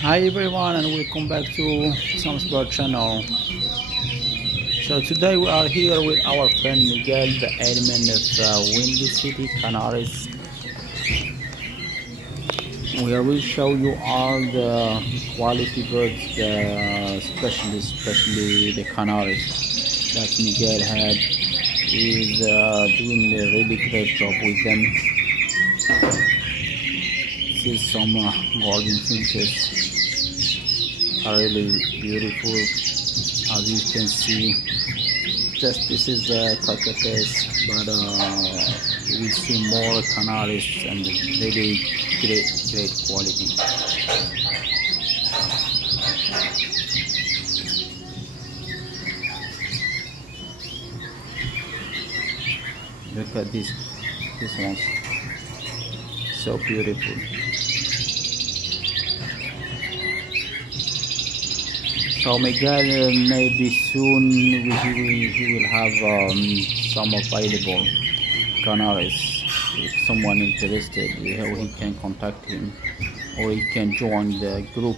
Hi everyone and welcome back to Sam's Bird channel. So today we are here with our friend Miguel, the admin of Windy City, Canaries. We will show you all the quality birds, especially the Canaries that Miguel had. He's doing a really great job with them. This is some golden finches. Are really beautiful, as you can see. This is the cockatoos, but you will see more canaries and really great quality. Look at this one's so beautiful. So Miguel, maybe soon he will have some available canaries. If someone interested, he can contact him, or he can join the group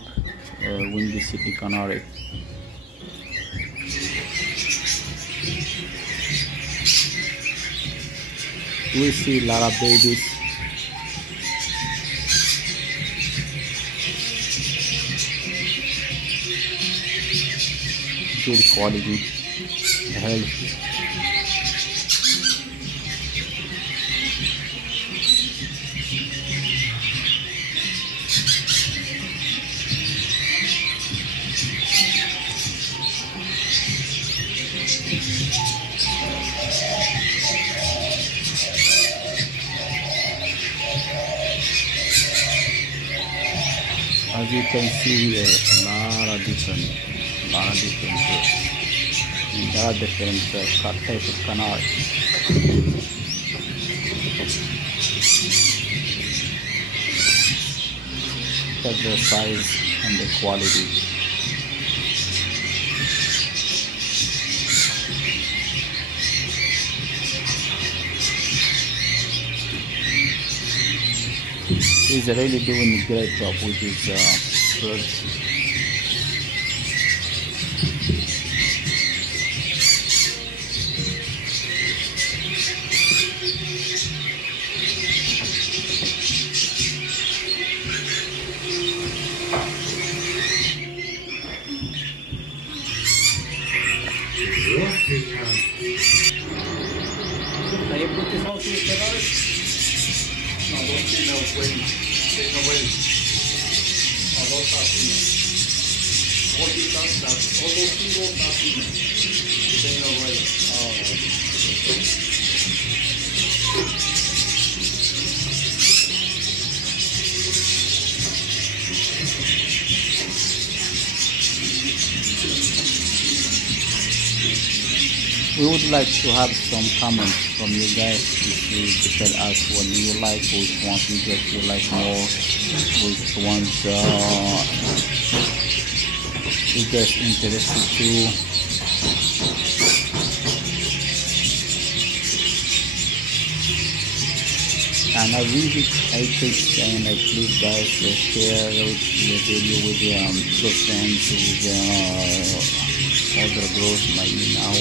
Windy City Canary. We see a lot of babies. Good quality, healthy. As you can see here, a lot of different birds. There are different types of canaries. Look at the size and the quality. He's really doing a great job with his birds. Can you put this out to the canaries? No, those females waiting. There's no waiting. Oh, those are females. All those singles are females. There's no waiting. Oh. We would like to have some comments from you guys. If you tell us what you like, which ones you like more, which ones you guys interested to. And I keep saying that please guys share the video with your close friends, with other groups like me now.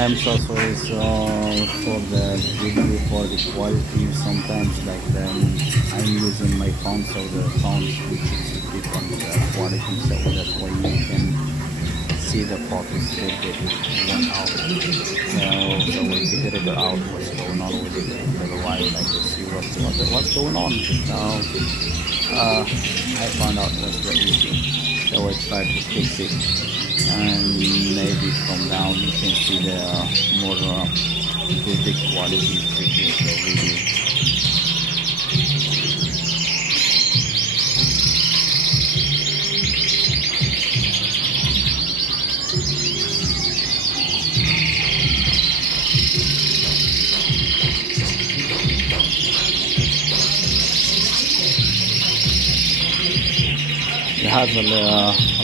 I'm so sorry for the video, for the quality. Sometimes like I'm using my phone, so the phone which is different quality, so that's why you can see the pot is a little bit went out. So we'll figure it out what's going on with it in a little while. Like to see what's going on. So I found out what's the issue. So I tried to fix it, and maybe from now you can see the more good quality pictures of the video. It has a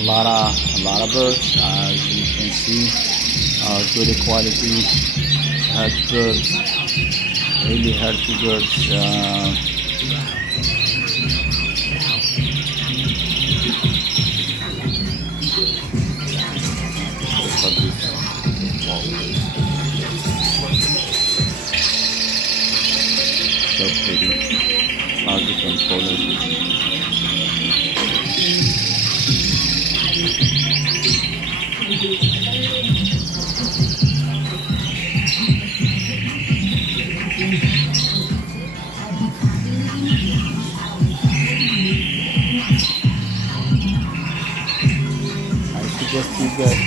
lot of birds, as you can see. Good quality, has birds, really healthy birds. Look at this. Wow. So pretty. All different colors. I suggest you get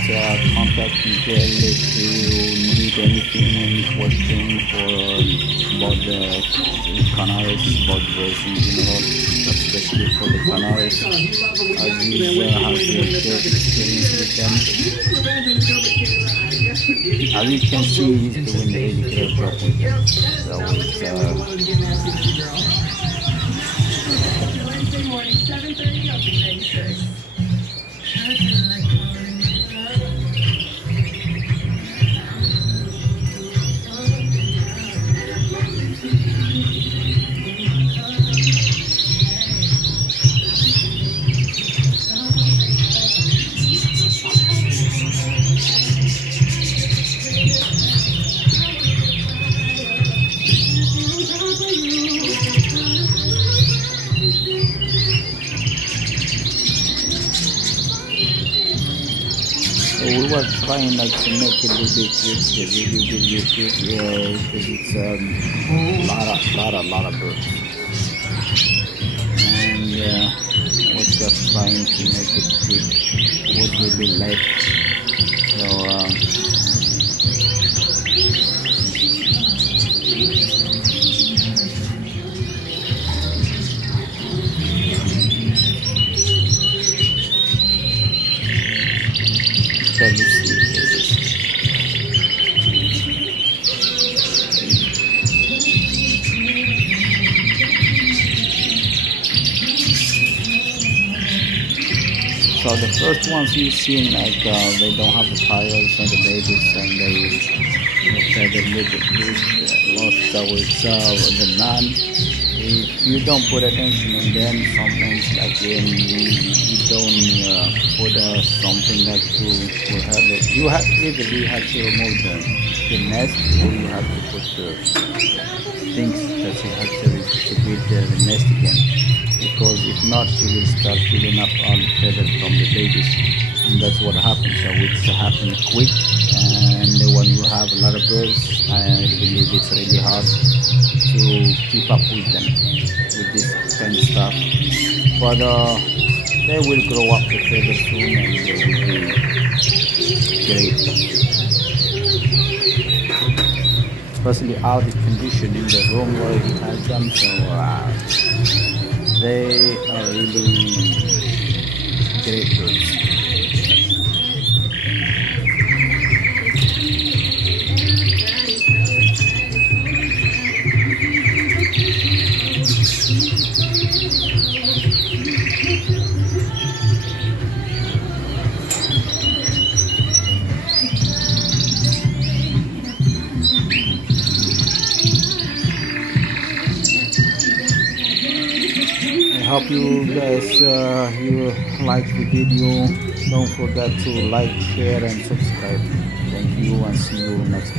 contact Miguel if you need anything, any question about the canaries, about birds in general, especially for the canaries, as he has a great experience with them. As you can see, he's doing a really great job with them. So it's Wednesday morning, 7:30, I'll be 96. We were trying like to make it a little bit quick, the video quick, because it's lot of birds, and we're just trying to make it quick. It was a little bit late, so so the first ones you see, like they don't have the tires and the babies, and they fed a little bit lost. So it's the man. If you don't put attention on them, sometimes like you don't put something that will have it. You have either you have to remove the nest, or you have to put the things that you have to build the nest again. Because if not, she will start filling up all the feathers from the babies, and that's what happens. So it's happens quick, and when you have a lot of birds, I believe it's really hard to keep up with them with this kind of stuff. But they will grow up the feathers soon, and they will be great. Especially out the condition in the room where he has them, so they are really great birds. I hope you guys you like the video. Don't forget to like, share and subscribe. Thank you, and see you next time.